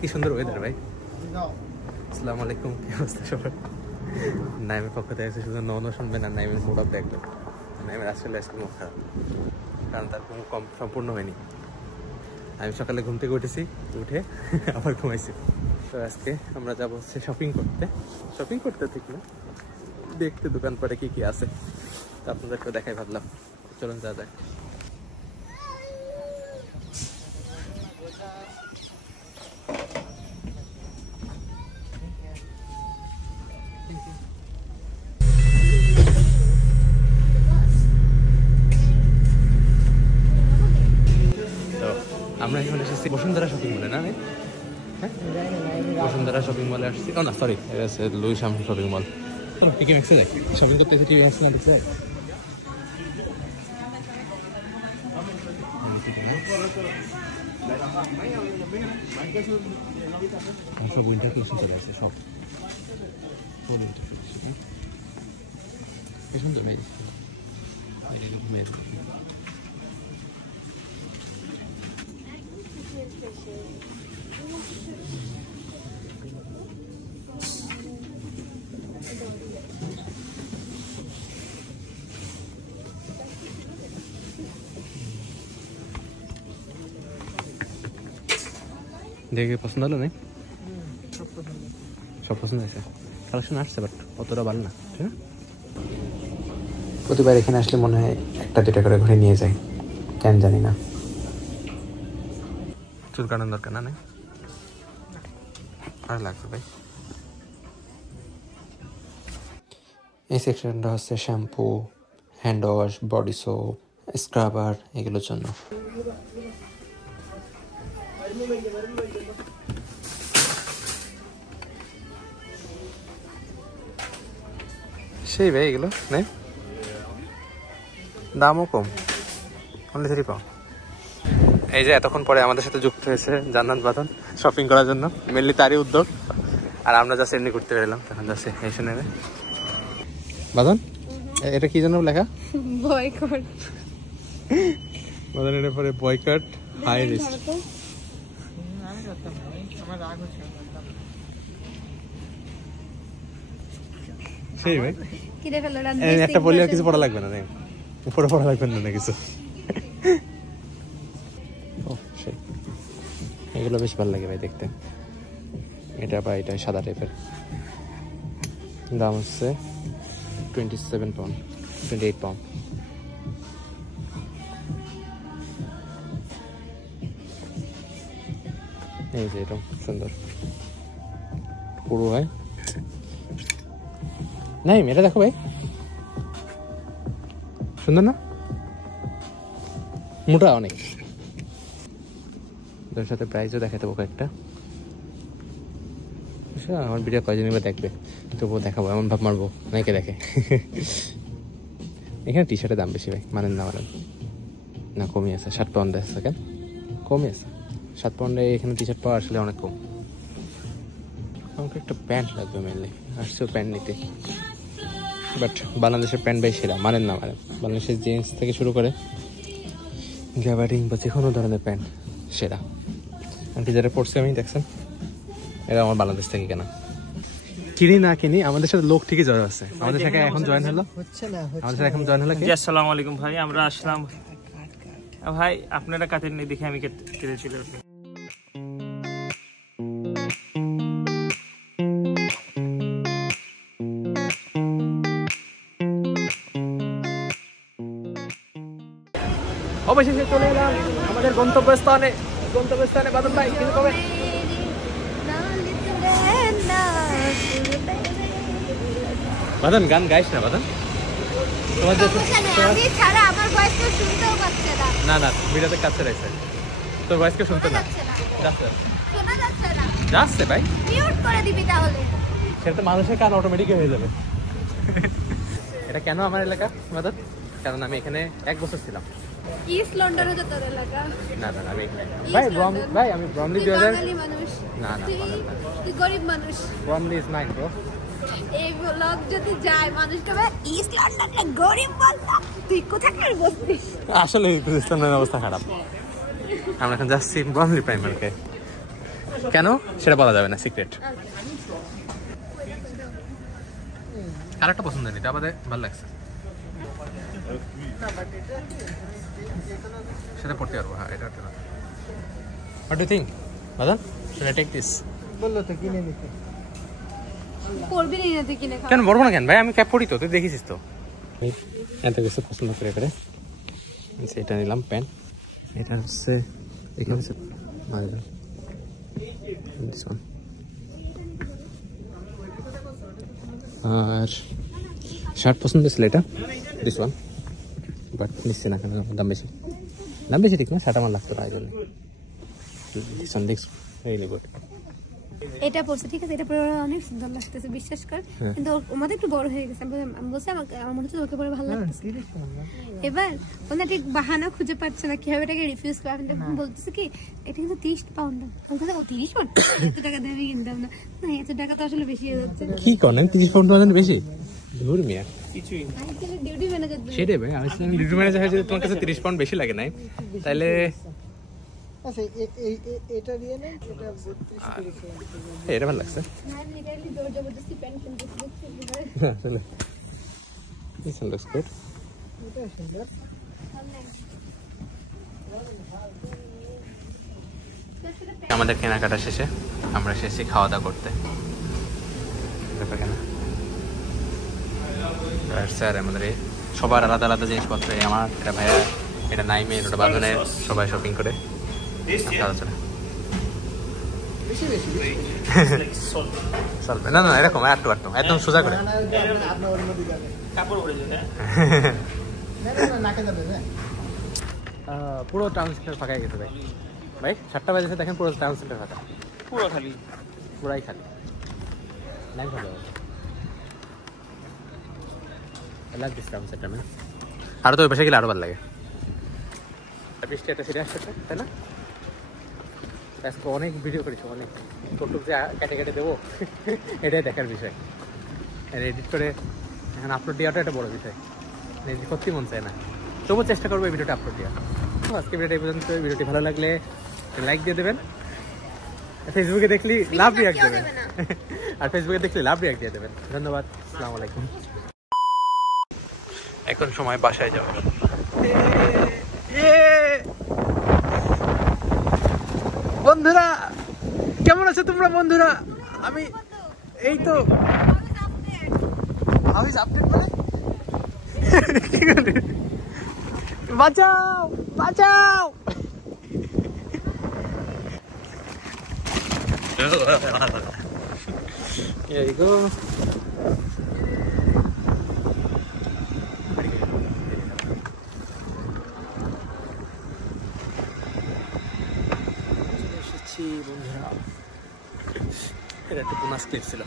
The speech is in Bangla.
কি সুন্দর ওয়েদার ভাই। আসসালামু আলাইকুম, কি অবস্থা সবার? নাইমের পক্ষ থেকে আছে, শুধু নন শুনবেন আর নাইমের মুড অফ দেখবেন। নাইমের আসলে আজকে মুখ খারাপ, কারণ তার কোনো কম সম্পূর্ণ হয়নি। আমি সকালে ঘুম থেকে উঠেছি, উঠে আবার ঘুমাইছি। তো আজকে আমরা যাবো হচ্ছে শপিং করতে ঠিক না, দেখতে দোকানপাটে কি কি আছে, তো আপনাদেরকে দেখাই ভাবলাম। চলুন যা যাক। আমরা এখন এসেছি বসুন্ধরা শপিং মলে, না? হ্যাঁ, বসুন্ধরা শপিং মলে আসছি। ও না, সরি, এটা হচ্ছে লুইস আর্মস্ট্রং শপিং মল। টিকি ম্যাক্সে যাই শপিং করতে, টিকি ম্যাক্স না দেখতে যাই। সব উইন্টার কালেকশন চলে আসছে, সব উইন্টার কালেকশন। কি সুন্দর ভাই, দেখে পছন্দ হলো? নেই, সব পছন্দ হয়েছে। কালেকশন আসছে, বাট অতটা ভালো না। প্রতিবার এখানে আসলে মনে হয় একটা দুটা করে ঘুরে নিয়ে যাই, কেন জানি না। চুল কাটানোর দরকার না? আর লাগবে ভাই। এই সেকশনটা হচ্ছে shampoo, hand wash, body soap, scrubber, এগুলোর জন্য। সেই ভাই এগুলো নেই, দামও কম, অনলি 3 পাউন্ড। এই যে এতক্ষণ পরে আমাদের সাথে যুক্ত হয়েছে জান্নাত বাঁধন শপিং করার জন্য, মেনলি তারই উদ্যোগ। আর আমরা জাস্ট এমনি ঘুরতে বেরোলাম, তখন যাচ্ছে এসে নেবে। বাঁধন, এটা কি জন্য লেখা? বয়কট। বাঁধন এর পরে বয়কট হাই রিস্ক। সেই ভাই একটা বললে আর কিছু পড়া লাগবে না, উপরে পড়া লাগবে না কিছু। এগুলো বেশ ভালো লাগে ভাই দেখতে। এটা বা এটা সাদা টাইপের, দাম হচ্ছে 28 পাউন্ড। এই যে এটা সুন্দর পুরো হয়। নাই এটা দেখো ভাই, সুন্দর না? মোটা অনেক। তোর সাথে প্রাইসও দেখাতে পাবো একটা। আমার ভিডিও কয়জন এবার দেখবে, তবুও দেখাবো, এমন ভাব মারবো নাইকে দেখে। এখানে টি শার্টের দাম বেশি ভাই, মানেন না? মানেন না? কমই আছে, 7 পাউন্ড আছে। কেন কমই আছে? 7 পাউন্ডে এখানে টি শার্ট পাওয়া আসলে অনেক কম। আমাকে একটা প্যান্ট লাগবে মেনলি, আসছে প্যান্ট নিতে। বাট বাংলাদেশের প্যান্ট ভাই সেরা, মানেন না? মানেন বাংলাদেশের জিন্স থেকে শুরু করে গ্যাবার্ডিং বা যে কোনো ধরনের প্যান্ট সেরা। আন্টি যারা পড়ছে আমি দেখছেন, এরা আমার বাংলাদেশ থেকে কেনা। কিনি না কিনি, আমাদের সাথে লোক ঠিকই জয়েন আছে। আমাদের সাথে এখন জয়েন হলো, আমাদের সাথে এখন জয়েন হলো কি? আসসালামু আলাইকুম ভাই, আমরা আসলাম ভাই, আপনারা কাটেন নি দেখে আমি কেটে চলে আসলাম। অবশেষে চলে এলাম আমাদের গন্তব্যস্থানে। বাদল ভাই কি করবে? বাদন গান গাইস না বাদন, না না ভিডিওতে কাছে রাখছে, তোর ভয়েসকে শুনতে না যাচ্ছে ভাই, সেটা মানুষের কান অটোমেটিক হয়ে যাবে। এটা কেন আমার এলাকা বাদন? কারণ আমি এখানে 1 বছর ছিলাম। ইস্ট লন্ডনে তো তোর এলাকা? না না আমি ভাই আমি ব্রমলি 2000 মানুষ না না তুই গরিব মানুষ। ব্রমলি ইজ মাইন ব্রো। এই ব্লগ যদি যায় মানুষ কবে ইস্ট লন্ডনে গরিব বলতা, তুই কোথাকার বসতিস? আসলে ইসলামের অবস্থা খারাপ। আমরা এখন যাচ্ছি ব্রমলি প্রাইমারিতে। কেন সেটা বলা যাবে না, সিক্রেট। কালারটা পছন্দ নেই, আমাদের ভালো লাগছে, সেটা পড়তে পারবো। হ্যাঁ, এটা What do you think, Madan? Should I take this? বললো তো কিনে নিতে। পড়বি না তুই কিনে খা। কেন পড়বো না কেন ভাই, আমি ক্যাপ পড়ি তো, তুই দেখেছিস তো। এত কিছু পছন্দ করে করে এটা নিলাম প্যান্ট। এটা হচ্ছে এখানে হচ্ছে আর শার্ট পছন্দ ছিল এটা, দিস ওয়ান, বাট নিচ্ছে না কেন, দাম বেশি। দাম বেশি ঠিক না, শার্ট আমার লাগতো না, এই জন্য দিস ওয়ান দেখছ রিয়েলি গুড। এটা পড়ছে ঠিক আছে, এটা পরে অনেক সুন্দর লাগতেছে বিশ্বাস কর, কিন্তু ওর একটু বড় হয়ে গেছে। আমি বলছি আমাকে, আমার মনে হচ্ছে ওকে পরে ভালো লাগতেছে। এবার ওনা ঠিক বাহানা খুঁজে পাচ্ছে না কিভাবে এটাকে রিফিউজ করে। আমি যখন বলতেছি কি এটা কিন্তু 30 পাউন্ড দাম, বলতেছে ও 30 পাউন্ড, এত টাকা দিয়ে আমি কিনতাম না। না এত টাকা তো আসলে বেশি হয়ে যাচ্ছে। কি করেন 30 পাউন্ড মানে বেশি? ধুর মিয়া, কিছুই না। আমি ডিউটি ম্যানেজার। সেটাই ভাই, আমি ডিউটি ম্যানেজার হয়ে যদি তোমার কাছে 30 পাউন্ড বেশি লাগে নাই, তাহলে আচ্ছা এটা দিয়ে নেন, এটা 32-33 এটা ভালো লাগছে। না লিটারালি জোর জবরদস্তি প্যান্ট কিনতেছি। আসলে this one looks good. এটা সুন্দর। আমাদের কেনাকাটা শেষে আমরা এসেছি খাওয়া দাওয়া করতে। স্যার আমাদের সবার আলাদা আলাদা জিনিসপত্র, আমার এটা ভাইয়া, এটা নাইমের, ওটা বাঁধনের, সবাই শপিং করে আলোচনা চলবে। না না এরকম আটটু একদম সোজা করে আপনার অন্য দিকে যাবে। কাপড় পরে যায়। না নাকে যাবে না। পুরো টাউন সেন্টার ফাঁকা হয়ে গেছে ভাই। ভাই 7টা বাজেছে, দেখেন পুরো টাউন সেন্টার ফাঁকা, পুরো খালি, পুরাই খালি। লাইন ভালো লাগে টাউন সেন্টার ম্যাম। আরো তো ওই পাশে গেলে আরো ভালো লাগে। বৃষ্টি একটা সিরিয়াস করছে তাই না? আজকে অনেক ভিডিও করেছি, অনেক টুকটুক যে কেটে কেটে দেবো এটাই দেখার বিষয়। এডিট করে এখন আপলোড দেওয়াটা একটা বড় বিষয়, এডিট করতেই মন চায় না, তবুও চেষ্টা করবো এই ভিডিওটা আপলোড দেওয়া। আজকে ভিডিওটা এই পর্যন্ত। ভিডিওটি ভালো লাগলে লাইক দিয়ে দেবেন, ফেসবুকে দেখলে লাভ রিয়াক্ট দেবেন, আর ফেসবুকে দেখলে লাভ রিয়াক্ট দিয়ে দেবেন। ধন্যবাদ, আসসালামু আলাইকুম। এখন সময় বাসায় যাওয়ার। বন্ধুরা কেমন আছো তোমরা? বন্ধুরা আমি এই তো হাউস আপডেট মানে বাঁচাও বাঁচাও। Here you go. বন্ধুরা এটা একটা বোনাস ক্লিপ ছিল।